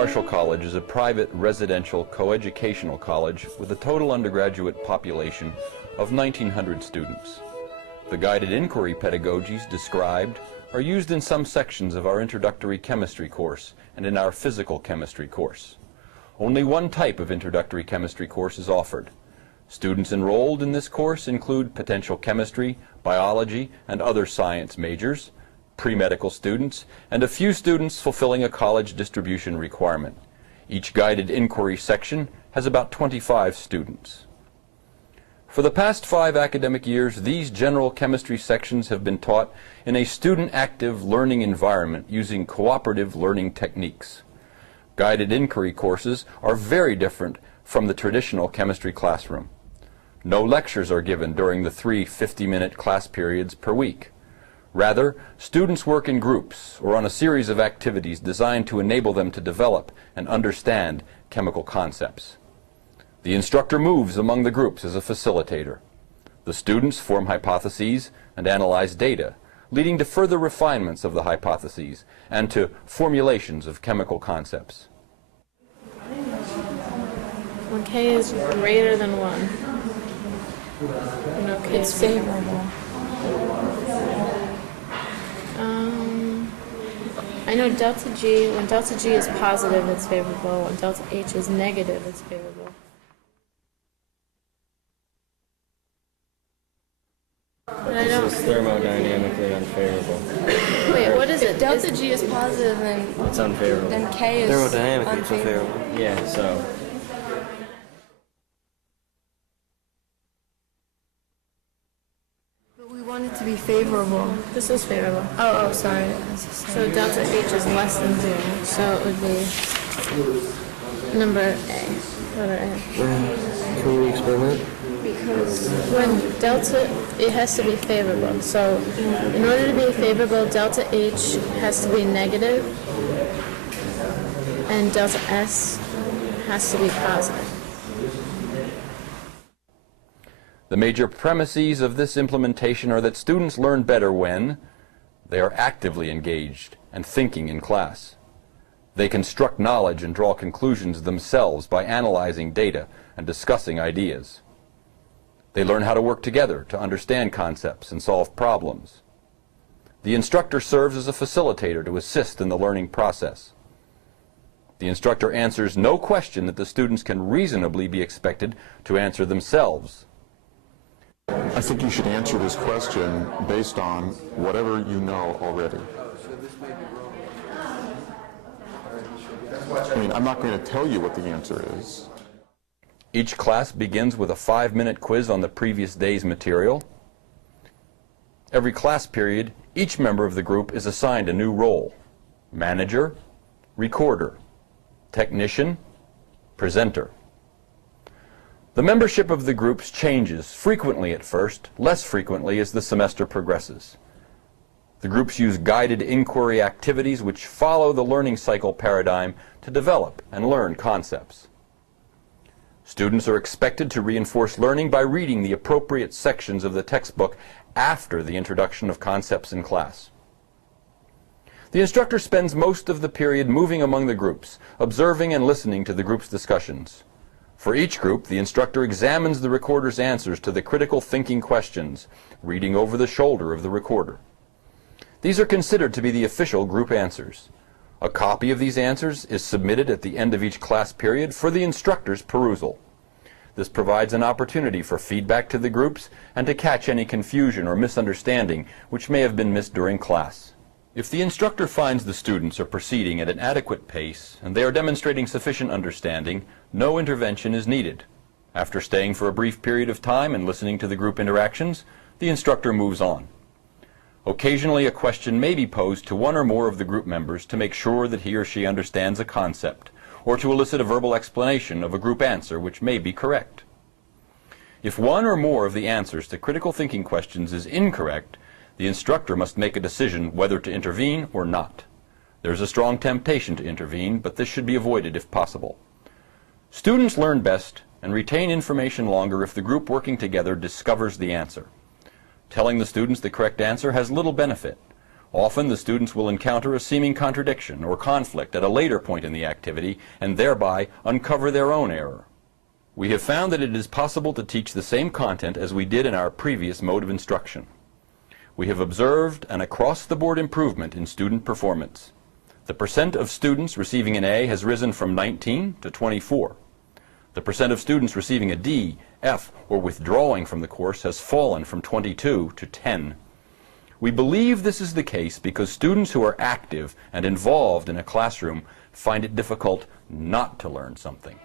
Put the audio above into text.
Marshall College is a private residential coeducational college with a total undergraduate population of 1,900 students. The guided inquiry pedagogies described are used in some sections of our introductory chemistry course and in our physical chemistry course. Only one type of introductory chemistry course is offered. Students enrolled in this course include potential chemistry, biology, and other science majors, pre-medical students, and a few students fulfilling a college distribution requirement. Each guided inquiry section has about 25 students. For the past 5 academic years, these general chemistry sections have been taught in a student-active learning environment using cooperative learning techniques. Guided inquiry courses are very different from the traditional chemistry classroom. No lectures are given during the 3 50-minute class periods per week. Rather, students work in groups or on a series of activities designed to enable them to develop and understand chemical concepts. The instructor moves among the groups as a facilitator. The students form hypotheses and analyze data, leading to further refinements of the hypotheses and to formulations of chemical concepts. When K is greater than 1. No, K It's favorable. I know delta G, when delta G is positive, it's favorable. When delta H is negative, it's favorable. But I don't... This is thermodynamically unfavorable. Wait, what is it? Delta G is positive, then It's unfavorable. then K is Thermodynamically, it's unfavorable. unfavorable. Yeah, so But we want it to be favorable. This is favorable. Oh, sorry. So delta H is less than 0. So it would be number A. Letter A. Can we explain that? Because when delta, it has to be favorable. So in order to be favorable, delta H has to be negative, and delta S has to be positive. The major premises of this implementation are that students learn better when they are actively engaged and thinking in class. They construct knowledge and draw conclusions themselves by analyzing data and discussing ideas. They learn how to work together to understand concepts and solve problems. The instructor serves as a facilitator to assist in the learning process. The instructor answers no question that the students can reasonably be expected to answer themselves. I think you should answer this question based on whatever you know already. I mean, I'm not going to tell you what the answer is. Each class begins with a 5-minute quiz on the previous day's material. Every class period, each member of the group is assigned a new role: manager, recorder, technician, presenter. The membership of the groups changes frequently at first, less frequently as the semester progresses. The groups use guided inquiry activities which follow the learning cycle paradigm to develop and learn concepts. Students are expected to reinforce learning by reading the appropriate sections of the textbook after the introduction of concepts in class. The instructor spends most of the period moving among the groups, observing and listening to the group's discussions. For each group, the instructor examines the recorder's answers to the critical thinking questions, reading over the shoulder of the recorder. These are considered to be the official group answers. A copy of these answers is submitted at the end of each class period for the instructor's perusal. This provides an opportunity for feedback to the groups and to catch any confusion or misunderstanding which may have been missed during class. If the instructor finds the students are proceeding at an adequate pace and they are demonstrating sufficient understanding, no intervention is needed. After staying for a brief period of time and listening to the group interactions, the instructor moves on. Occasionally, a question may be posed to one or more of the group members to make sure that he or she understands a concept, or to elicit a verbal explanation of a group answer which may be correct. If one or more of the answers to critical thinking questions is incorrect, the instructor must make a decision whether to intervene or not. There is a strong temptation to intervene, but this should be avoided if possible. Students learn best and retain information longer if the group working together discovers the answer. Telling the students the correct answer has little benefit. Often the students will encounter a seeming contradiction or conflict at a later point in the activity and thereby uncover their own error. We have found that it is possible to teach the same content as we did in our previous mode of instruction. We have observed an across-the-board improvement in student performance. The percent of students receiving an A has risen from 19 to 24. The percent of students receiving a D, F, or withdrawing from the course has fallen from 22 to 10. We believe this is the case because students who are active and involved in a classroom find it difficult not to learn something.